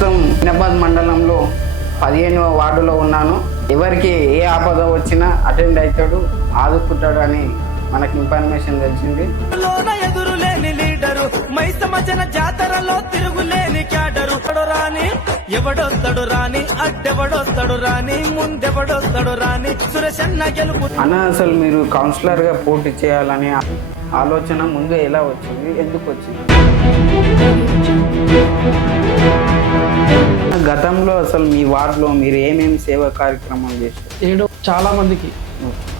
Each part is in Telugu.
ప్రస్తుతం హైదరాబాద్ మండలంలో 15వ వార్డులో ఉన్నాను. ఎవరికి ఏ ఆపద వచ్చినా అటెండ్ అవుతాడు, ఆదుకుంటాడు అని మనకి ఇన్ఫర్మేషన్ తెలిసింది. ఎదురులేని లీడరు మైసమజన జాతరలో తిరుగులేని క్యాడరు రాని ఎవడొస్తాడు రాని అడ్డెవడొస్తాడు రాని ముందెవడొస్తాడు రాని సురేషన్న గెలుపు అన్న, అసలు మీరు కౌన్సిలర్ గా పోటీ చేయాలనే ఆలోచన ముందు ఎలా వచ్చింది, ఎందుకు వచ్చింది? గతంలో అసలు మీ వార్డులో మీరు ఏమేమి సేవా కార్యక్రమాలు చేశారు? చాలా మందికి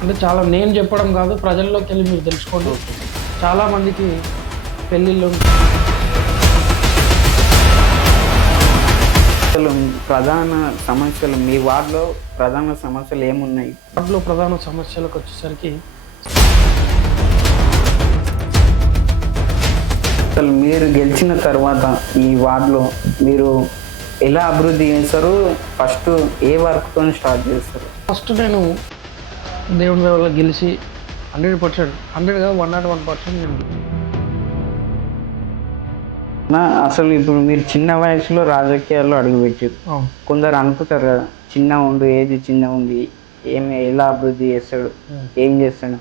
అంటే చాలా నేను చెప్పడం కాదు, ప్రజల్లోకి వెళ్ళి మీరు తెలుసుకోండి. చాలా మందికి పెళ్ళిళ్ళు. అసలు ప్రధాన సమస్యలు మీ వార్డులో ప్రధాన సమస్యలు ఏమున్నాయి? వార్డులో ప్రధాన సమస్యలకు వచ్చేసరికి అసలు మీరు గెలిచిన తర్వాత ఈ వార్డులో మీరు ఎలా అభివృద్ధి చేస్తారు? ఫస్ట్ ఏ వర్క్తో స్టార్ట్ చేస్తారు? ఫస్ట్ నేను దేవుని వల్ల గెలిచి 100%, 100గా 101% నేను. అసలు ఇప్పుడు మీరు చిన్న వయసులో రాజకీయాల్లో అడుగుపెట్టారు. కొందరు అనుకుంటారు కదా, చిన్న ఉండు, ఏది చిన్న ఉంది, ఏమి ఎలా అభివృద్ధి చేస్తాడు, ఏం చేస్తాడు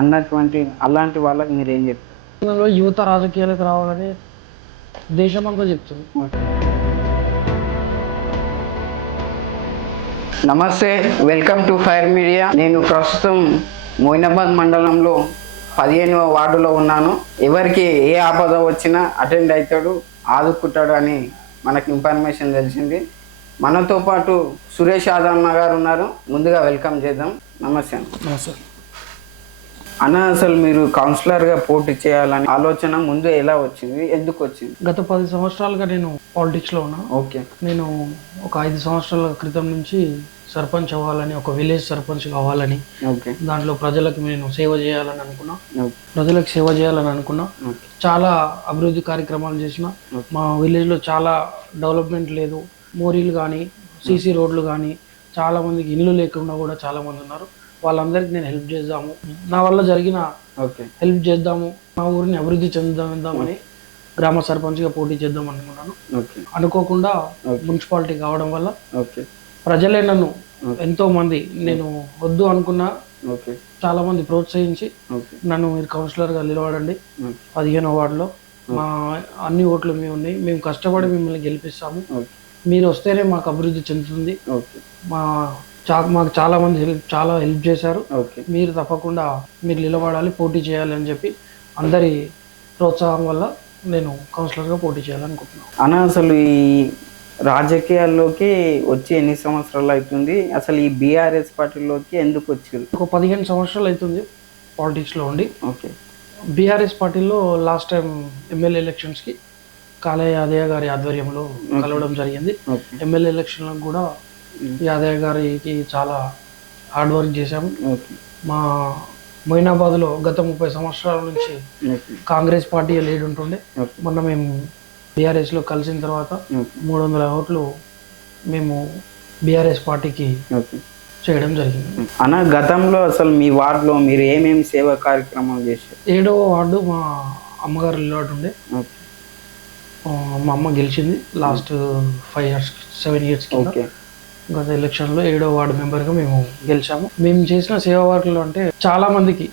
అన్నటువంటి అలాంటి వాళ్ళకి మీరు ఏం చెప్తారు? యువత రాజకీయాలకు రావాలని దేశమంతా చెప్తుంది. నమస్తే, వెల్కమ్ టు ఫైర్ మీడియా. నేను ప్రస్తుతం మొయినాబాద్ మండలంలో 15వ వార్డులో ఉన్నాను. ఎవరికి ఏ ఆపద వచ్చినా అటెండ్ అవుతాడు, ఆదుకుంటాడు అని మనకి ఇన్ఫర్మేషన్ తెలిసింది. మనతో పాటు సురేష్ యాదవ్ గారు ఉన్నారు. ముందుగా వెల్కమ్ చేద్దాం. నమస్తే అన్న. అన్న, అసలు మీరు కౌన్సిలర్గా పోటీ చేయాలని ఆలోచన ముందు ఎలా వచ్చింది, ఎందుకు వచ్చింది? గత 10 సంవత్సరాలుగా నేను పాలిటిక్స్లో ఉన్నా. ఓకే. నేను ఒక 5 సంవత్సరాల క్రితం నుంచి సర్పంచ్ అవ్వాలని, ఒక విలేజ్ సర్పంచ్ కావాలని, దాంట్లో ప్రజలకు నేను సేవ చేయాలని అనుకున్నా. ప్రజలకు సేవ చేయాలని అనుకున్నా. చాలా అభివృద్ధి కార్యక్రమాలు చేసిన. మా విలేజ్లో చాలా డెవలప్మెంట్ లేదు. మోరీలు కానీ, సీసీ రోడ్లు కానీ, చాలా మందికి ఇల్లు లేకుండా కూడా చాలా మంది ఉన్నారు. వాళ్ళందరికీ నేను హెల్ప్ చేద్దాము, నా వల్ల జరిగిన హెల్ప్ చేద్దాము, మా ఊరిని అభివృద్ధి చెందామని గ్రామ సర్పంచ్గా పోటీ చేద్దాం అనుకున్నాను. అనుకోకుండా మున్సిపాలిటీ కావడం వల్ల ప్రజలే నన్ను ఎంతో మంది, నేను వద్దు అనుకున్నా చాలా మంది ప్రోత్సహించి నన్ను మీరు కౌన్సిలర్గా నిలబడండి, 15వ వార్డులో మా అన్ని ఓట్లు మేము ఉన్నాయి, మేము కష్టపడి మిమ్మల్ని గెలిపిస్తాము, మీరు వస్తేనే మాకు అభివృద్ధి చెందుతుంది, మాకు చాలా మంది చాలా హెల్ప్ చేశారు, మీరు తప్పకుండా మీరు నిలబడాలి, పోటీ చేయాలి అని చెప్పి అందరి ప్రోత్సాహం వల్ల నేను కౌన్సిలర్గా పోటీ చేయాలనుకుంటున్నాను. అన్న, అసలు ఈ రాజకీయాల్లోకి వచ్చి ఎన్ని సంవత్సరాలు అవుతుంది? అసలు ఈ బీఆర్ఎస్ పార్టీలోకి ఎందుకు వచ్చారు? ఒక 15 సంవత్సరాలు అవుతుంది పాలిటిక్స్లో ఉండి. ఓకే. బీఆర్ఎస్ పార్టీలో లాస్ట్ టైం ఎమ్మెల్యే ఎలక్షన్స్కి కాళయ్య యాదయ్య గారి ఆధ్వర్యంలో కలవడం జరిగింది. ఎమ్మెల్యే ఎలక్షన్లకు కూడా యాదయ్య గారికి చాలా హార్డ్ వర్క్ చేశాము. మా మొయినాబాద్లో గత 30 సంవత్సరాల నుంచి కాంగ్రెస్ పార్టీ లీడ్ ఉంటుండే. మొన్న మేము బీఆర్ఎస్లో కలిసిన తర్వాత 300 ఓట్లు మేము బీఆర్ఎస్ పార్టీకి చేయడం జరిగింది. అన్న, గతంలో అసలు మీ వార్డులో మీరు ఏమేమి సేవా కార్యక్రమాలు చేశారు? 7వ వార్డు మా అమ్మగారు నిలబడి ఉండే. మా అమ్మ గెలిచింది లాస్ట్ 7 ఇయర్స్ కింద. గత ఎలక్షన్లో 7వ వార్డు మెంబర్గా మేము గెలిచాము. మేము చేసిన సేవా వర్క్లు అంటే చాలా మందికి,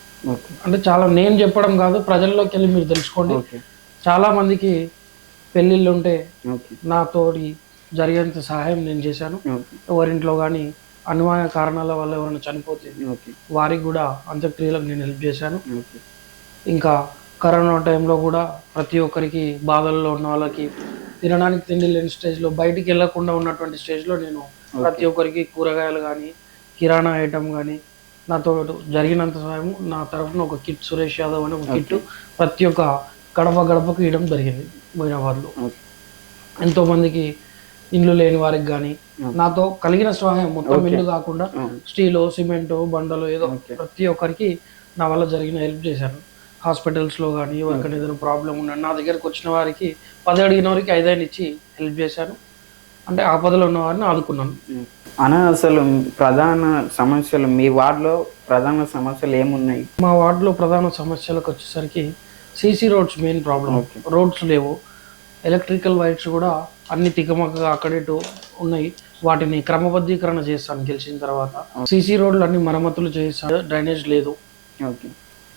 అంటే చాలా నేను చెప్పడం కాదు, ప్రజల్లోకి వెళ్ళి మీరు తెలుసుకోండి. చాలా మందికి పెళ్ళిళ్ళు ఉంటే నాతోటి జరిగేంత సహాయం నేను చేశాను. ఎవరింట్లో కానీ అనుమాన కారణాల వల్ల ఎవరైనా చనిపోతే వారికి కూడా అంత్యక్రియలకు నేను హెల్ప్ చేశాను. ఇంకా కరోనా టైంలో కూడా ప్రతి ఒక్కరికి బాధల్లో ఉన్న వాళ్ళకి తినడానికి తిండి లేని స్టేజ్లో, బయటికి వెళ్ళకుండా ఉన్నటువంటి స్టేజ్లో నేను ప్రతి ఒక్కరికి కూరగాయలు కానీ, కిరాణా ఐటమ్ కానీ, నాతో జరిగినంత సహాయం నా తరఫున ఒక కిట్, సురేష్ యాదవ్ అని ఒక కిట్ ప్రతి ఒక్క గడపకు ఇవ్వడం జరిగింది. మొయినాబాద్లో ఎంతోమందికి ఇండ్లు లేని వారికి కానీ నాతో కలిగిన సహాయం, మొత్తం ఇల్లు కాకుండా స్టీలు, సిమెంటు, బండలు ఏదో ప్రతి ఒక్కరికి నా వల్ల జరిగిన హెల్ప్ చేశాను. హాస్పిటల్స్లో కానీ ఎవరికైనా ఏదైనా ప్రాబ్లం ఉన్నా నా దగ్గరకు వచ్చిన వారికి 10 అడిగిన వారికి 5 ఇచ్చి హెల్ప్ చేశాను. అంటే ఆపదలో ఉన్న వారిని ఆదుకున్నాను. అన్న, అసలు ప్రధాన సమస్యలు మీ వార్డులో ప్రధాన సమస్యలు ఏమున్నాయి? మా వార్డులో ప్రధాన సమస్యలకు వచ్చేసరికి CC roads main problem. Roads లేవు, ఎలక్ట్రికల్ వైర్స్ కూడా అన్ని తికమకగా అక్కడేటు ఉన్నాయి. వాటిని క్రమబద్ధీకరణ చేస్తాను గెలిచిన తర్వాత. సీసీ రోడ్లు అన్ని మరమ్మతులు చేస్తాను, డ్రైనేజ్ లేదు. ఓకే.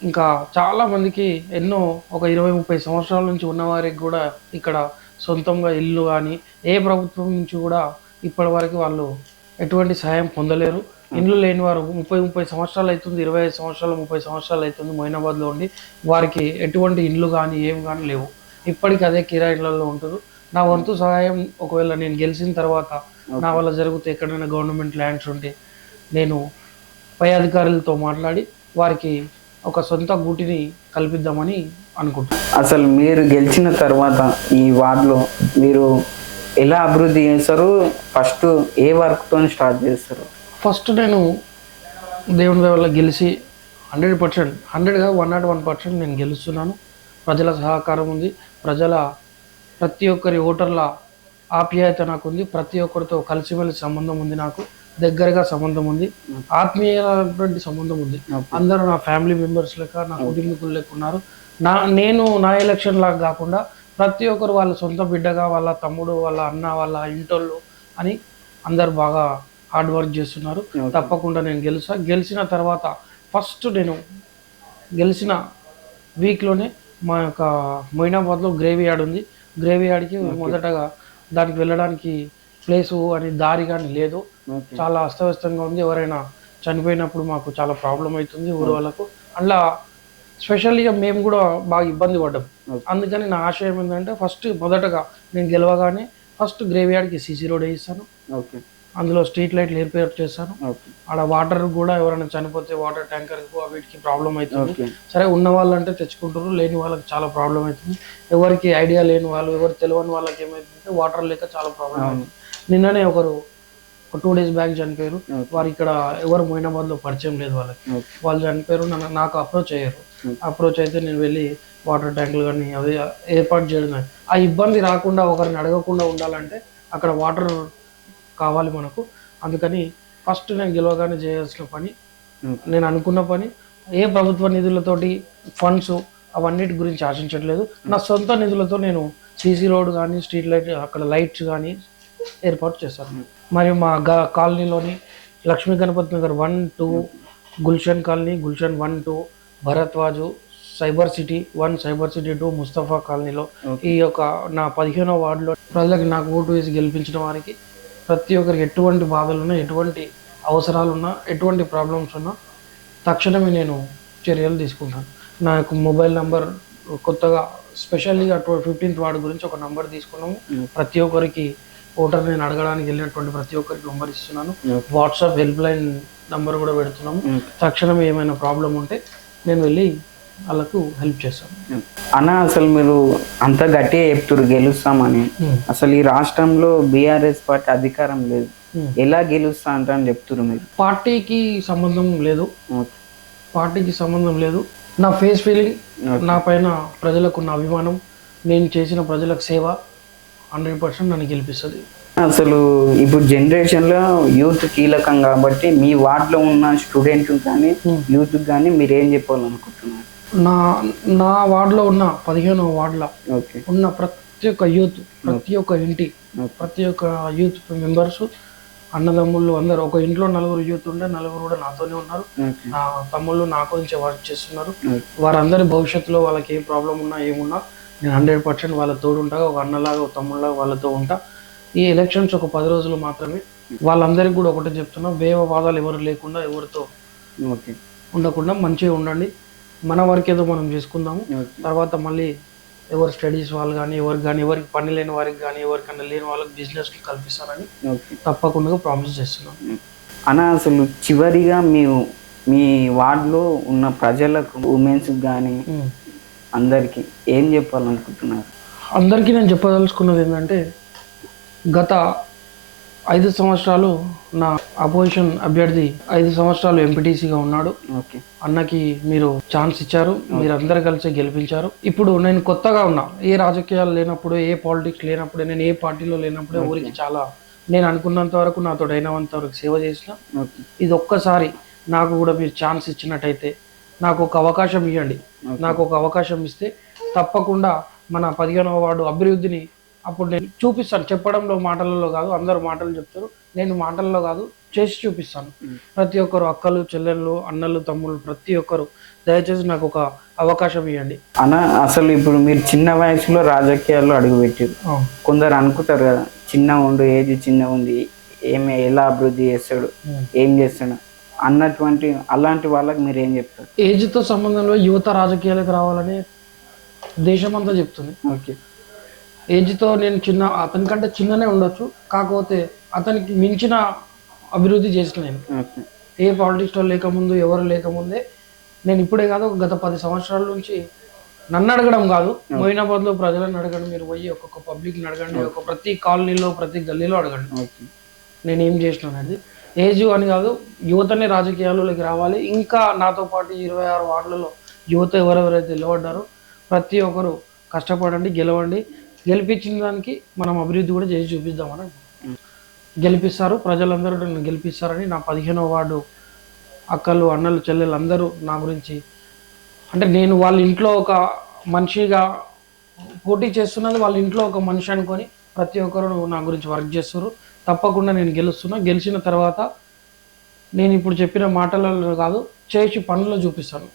ఇంకా చాలా మందికి ఎన్నో ఒక 20-30 సంవత్సరాల నుంచి ఉన్నవారికి కూడా ఇక్కడ సొంతంగా ఇల్లు కానీ ఏ ప్రభుత్వం నుంచి కూడా ఇప్పటి వరకు వాళ్ళు ఎటువంటి సహాయం పొందలేరు. ఇండ్లు లేని వారు 30 సంవత్సరాలు అవుతుంది, 25 సంవత్సరాలు 30 సంవత్సరాలు అవుతుంది మొయినాబాద్లో ఉండి వారికి ఎటువంటి ఇండ్లు కానీ ఏం కానీ లేవు. ఇప్పటికీ అదే కిరాయిలలో ఉంటారు. నా వంతు సహాయం ఒకవేళ నేను గెలిచిన తర్వాత నా వల్ల జరిగితే ఎక్కడైనా గవర్నమెంట్ ల్యాండ్స్ ఉంటే నేను పై అధికారులతో మాట్లాడి వారికి ఒక సొంత గూటిని కల్పిద్దామని అనుకుంటున్నాను. అసలు మీరు గెలిచిన తర్వాత ఈ వార్డులో మీరు ఎలా అభివృద్ధి చేస్తారు? ఫస్ట్ ఏ వర్క్తో స్టార్ట్ చేస్తారు? ఫస్ట్ నేను దేవుని దయ వల్ల గెలిచి 100%, 100గా 101% నేను గెలుస్తున్నాను. ప్రజల సహకారం ఉంది, ప్రతి ఒక్కరి ఓటర్ల ఆప్యాయత నాకు ఉంది, ప్రతి ఒక్కరితో కలిసిమెలిసి సంబంధం ఉంది, నాకు దగ్గరగా సంబంధం ఉంది, ఆత్మీయమైనటువంటి సంబంధం ఉంది. అందరూ నా ఫ్యామిలీ మెంబర్స్ లెక్క, నా కుటుంబీకులు లెక్క ఉన్నారు. నేను నా ఎలక్షన్ లాగా కాకుండా ప్రతి ఒక్కరు వాళ్ళ సొంత బిడ్డగా, వాళ్ళ తమ్ముడు, వాళ్ళ అన్న, వాళ్ళ ఇంటోళ్ళు అని అందరు బాగా హార్డ్ వర్క్ చేస్తున్నారు. తప్పకుండా నేను గెలిచిన తర్వాత ఫస్ట్ నేను గెలిచిన వీక్లోనే మా యొక్క మొయినాబాద్లో గ్రేవీ యార్డ్ ఉంది. గ్రేవీ యార్డ్కి మొదటగా దానికి వెళ్ళడానికి ప్లేసు అని దారి కానీ లేదు, చాలా అస్తవ్యస్తంగా ఉంది. ఎవరైనా చనిపోయినప్పుడు మాకు చాలా ప్రాబ్లం అవుతుంది ఊరు వాళ్ళకు. అలా స్పెషల్గా మేము కూడా బాగా ఇబ్బంది పడ్డాం. అందుకని నా ఆశయం ఏంటంటే ఫస్ట్ మొదటగా నేను గెలవగానే ఫస్ట్ గ్రేవీ యార్డ్కి సీసీ రోడ్ వేయిస్తాను. ఓకే. అందులో స్ట్రీట్ లైట్లు ఏర్పాటు చేస్తాను. ఆడ వాటర్ కూడా ఎవరైనా చనిపోతే వాటర్ ట్యాంకర్ వీటికి ప్రాబ్లం అవుతుంది. సరే, ఉన్న వాళ్ళంటే తెచ్చుకుంటారు, లేని వాళ్ళకి చాలా ప్రాబ్లం అవుతుంది. ఎవరికి ఐడియా లేని వాళ్ళు, ఎవరు తెలియని వాళ్ళకి ఏమైతుందంటే వాటర్ లేక చాలా ప్రాబ్లం అవుతుంది. నిన్ననే ఒక 2 days బ్యాక్ చనిపోయారు. వారు ఇక్కడ ఎవరు మొయినాబాద్లో పరిచయం లేదు వాళ్ళకి. వాళ్ళు చనిపోయారు, నాకు అప్రోచ్ అయ్యారు. అప్రోచ్ అయితే నేను వెళ్ళి వాటర్ ట్యాంకులు కానీ అవి ఏర్పాటు చేయడం. ఆ ఇబ్బంది రాకుండా, ఒకరిని అడగకుండా ఉండాలంటే అక్కడ వాటర్ కావాలి మనకు. అందుకని ఫస్ట్ నేను గెలవగానే చేయాల్సిన పని, నేను అనుకున్న పని, ఏ ప్రభుత్వ నిధులతోటి ఫండ్స్ అవన్నిటి గురించి ఆశించట్లేదు. నా సొంత నిధులతో నేను సీసీ రోడ్ కానీ, స్ట్రీట్ లైట్, అక్కడ లైట్స్ కానీ ఏర్పాటు చేస్తాను. మరియు మా కాలనీలోని Lakshmi Ganapathi Nagar 1, 2, Gulshan colony, Gulshan 1, 2, Bharadwaj, cyber city 1, cyber city 2, Mustafa కాలనీలో ఈ యొక్క నా 15వ వార్డులో ప్రజలకు నాకు ఓటు వేసి గెలిపించిన వారికి ప్రతి ఒక్కరికి ఎటువంటి బాధలున్నా, ఎటువంటి అవసరాలున్నా, ఎటువంటి ప్రాబ్లమ్స్ ఉన్నా తక్షణమే నేను చర్యలు తీసుకుంటాను. నా యొక్క మొబైల్ నంబర్ కొత్తగా స్పెషల్గా 15th వార్డు గురించి ఒక నంబర్ తీసుకున్నాము. ప్రతి ఒక్కరికి ఓటర్ నేను అడగడానికి వెళ్ళినటువంటి ప్రతి ఒక్కరికి నంబర్ ఇస్తున్నాను. వాట్సాప్ హెల్ప్ లైన్ నంబర్ కూడా పెడుతున్నాము. తక్షణం ఏమైనా ప్రాబ్లం ఉంటే నేను వెళ్ళి వాళ్ళకు హెల్ప్ చేస్తాను. అన్న, అసలు మీరు అంత గట్టిగా చెప్తున్నారు గెలుస్తామని. అసలు ఈ రాష్ట్రంలో బీఆర్ఎస్ పార్టీ అధికారం లేదు, ఎలా గెలుస్తా అంటారని చెప్తున్నారు మీరు? పార్టీకి సంబంధం లేదు, పార్టీకి సంబంధం లేదు. నా ఫేస్ ఫీలింగ్, నా పైన ప్రజలకు ఉన్న అభిమానం, నేను చేసిన ప్రజలకు సేవ 100% నన్ను గెలిపిస్తుంది. అసలు ఇప్పుడు జనరేషన్లో యూత్ కీలకం కాబట్టి మీ వార్డులో ఉన్న స్టూడెంట్ కానీ యూత్ కానీ మీరు ఏం చెప్పాలనుకుంటున్నారు? నా వార్డులో ఉన్న 15వ వార్డులో ఉన్న ప్రతి ఒక్క యూత్, ప్రతి ఒక్క ఇంటి, ప్రతి ఒక్క యూత్ మెంబర్స్, అన్నదమ్ముళ్ళు అందరూ, ఒక ఇంట్లో 4 యూత్ ఉంటే 4 కూడా నాతోనే ఉన్నారు. నా తమ్ముళ్ళు నా గురించి వర్క్ చేస్తున్నారు. వారందరి భవిష్యత్తులో వాళ్ళకి ఏం ప్రాబ్లం ఉన్నా ఏమున్నా నేను 100% వాళ్ళ తోడు ఉంటా. ఒక అన్నలాగా, ఒక తమ్ముళ్ళలాగా వాళ్ళతో ఉంటా. ఈ ఎలక్షన్స్ ఒక 10 రోజులు మాత్రమే. వాళ్ళందరికీ కూడా ఒకటే చెప్తున్నా, వేవవాదాలు ఎవరు లేకుండా, ఎవరితో ఉండకుండా మంచిగా ఉండండి. మన వర్క్ ఏదో మనం చేసుకుందాము. తర్వాత మళ్ళీ ఎవరు స్టడీస్ వాళ్ళు కానీ, ఎవరికి పని లేని వారికి కానీ, ఎవరికన్నా లేని వాళ్ళకి బిజినెస్లు కల్పిస్తారని తప్పకుండా ప్రామిస్ చేస్తున్నాను. అన్న, అసలు చివరిగా మీ వార్డులో ఉన్న ప్రజలకు, ఉమెన్స్ కానీ అందరికీ ఏం చెప్పాలనుకుంటున్నారు? అందరికీ నేను చెప్పదలుచుకున్నది ఏంటంటే, గత 5 సంవత్సరాలు నా అపోజిషన్ అభ్యర్థి 5 సంవత్సరాలు ఎంపీటీసీగా ఉన్నాడు. అన్నకి మీరు ఛాన్స్ ఇచ్చారు, మీరు అందరు కలిసి గెలిపించారు. ఇప్పుడు నేను కొత్తగా ఉన్నా, ఏ రాజకీయాలు లేనప్పుడు, ఏ పాలిటిక్స్ లేనప్పుడు, నేను ఏ పార్టీలో లేనప్పుడే ఊరికి చాలా నేను అనుకున్నంత వరకు, నాతో అయినంత వరకు సేవ చేసిన. ఇది ఒక్కసారి నాకు కూడా మీరు ఛాన్స్ ఇచ్చినట్టయితే, నాకు ఒక అవకాశం ఇవ్వండి. నాకు ఒక అవకాశం ఇస్తే తప్పకుండా మన 15వ వార్డు అభివృద్ధిని అప్పుడు నేను చూపిస్తాను. చెప్పడంలో మాటలలో కాదు, అందరూ మాటలు చెప్తారు, నేను మాటల్లో కాదు చేసి చూపిస్తాను. ప్రతి ఒక్కరు అక్కలు చెల్లెళ్ళు అన్నలు తమ్ముళ్ళు ప్రతి ఒక్కరు దయచేసి నాకు ఒక అవకాశం ఇవ్వండి. అన్న అసలు ఇప్పుడు మీరు చిన్న వయసులో రాజకీయాల్లో అడుగుపెట్టారు. కొందరు అనుకుంటారు కదా, చిన్న ఉండు, ఏజ్ చిన్న ఉంది, ఎలా అభివృద్ధి చేస్తాడు, ఏం చేస్తాడు అన్నటువంటి అలాంటి వాళ్ళకి మీరు ఏం చెప్తారు? ఏజ్తో సంబంధంలో యువత రాజకీయాలకు రావాలని దేశమంతా చెప్తుంది. ఓకే. ఏజ్తో నేను అతనికంటే చిన్ననే ఉండొచ్చు, కాకపోతే అతనికి మించిన అభివృద్ధి చేసిన నేను ఓకే. ఏ పాలిటిక్స్లో లేకముందు ఎవరు లేకముందే నేను ఇప్పుడే కాదు గత 10 సంవత్సరాల నుంచి నన్ను అడగడం కాదు, మొయినాబాద్లో ప్రజలను అడగండి, మీరు పోయి ఒక్కొక్క పబ్లిక్ని అడగండి, ఒక ప్రతి కాలనీలో ప్రతి గల్లీలో అడగండి ఓకే. నేను ఏం చేసినాను అనేది. ఏజ్ అని కాదు, యువతనే రాజకీయాల్లోకి రావాలి. ఇంకా నాతో పాటు 26 వార్డులలో యువత ఎవరెవరైతే నిలబడ్డారో ప్రతి ఒక్కరు కష్టపడండి, గెలవండి. గెలిపించిన దానికి మనం అభివృద్ధి కూడా చేసి చూపిద్దామని గెలిపిస్తారు. ప్రజలందరూ నన్ను గెలిపిస్తారని నా 15వ వార్డు అక్కలు అన్నలు చెల్లెలు అందరూ నా గురించి, అంటే నేను వాళ్ళ ఇంట్లో ఒక మనిషిగా పోటీ చేస్తున్నది, వాళ్ళ ఇంట్లో ఒక మనిషి అనుకొని ప్రతి ఒక్కరు నా గురించి వర్క్ చేస్తారు. తప్పకుండా నేను గెలుస్తున్నా. గెలిచిన తర్వాత నేను ఇప్పుడు చెప్పిన మాటలలో కాదు, చేసి పనుల్లో చూపిస్తాను.